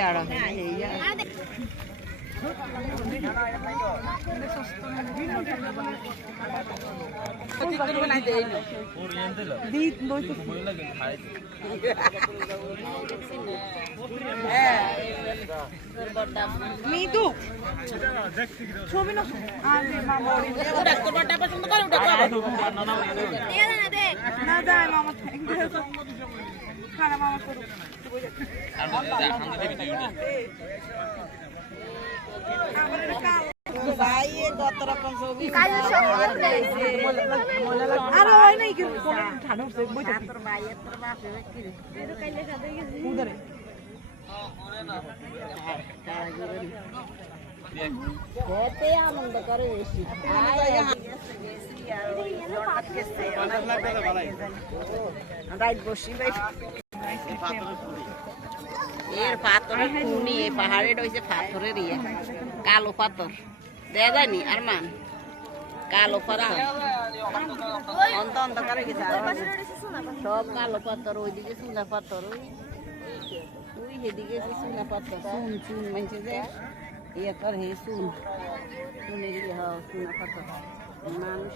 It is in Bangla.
ইয়াড়া ইয়া মৃদু ছবি না না যায় মামা খারাপ মামা করুক আরে হয় নাই কিন্তু ঠান্ডা উঠছে বইতে উদরে আনন্দ করে বেশি বসি এর পাথরের খুনি এই পাহাড়ে রয়েছে পাথরের ইয়ে কালো পাথর দেয়া যায়নি আর মান কালো পাথর অন্ত অন্ধকারে গেছে সব কালো পাথর ওইদিকে সোনা পাথর ওই সেদিকে সোনা পাথর চুন চুন মানছে যে ইয়ে করে হে চুন চুনের ইয়ে সোনা পাথর মানুষ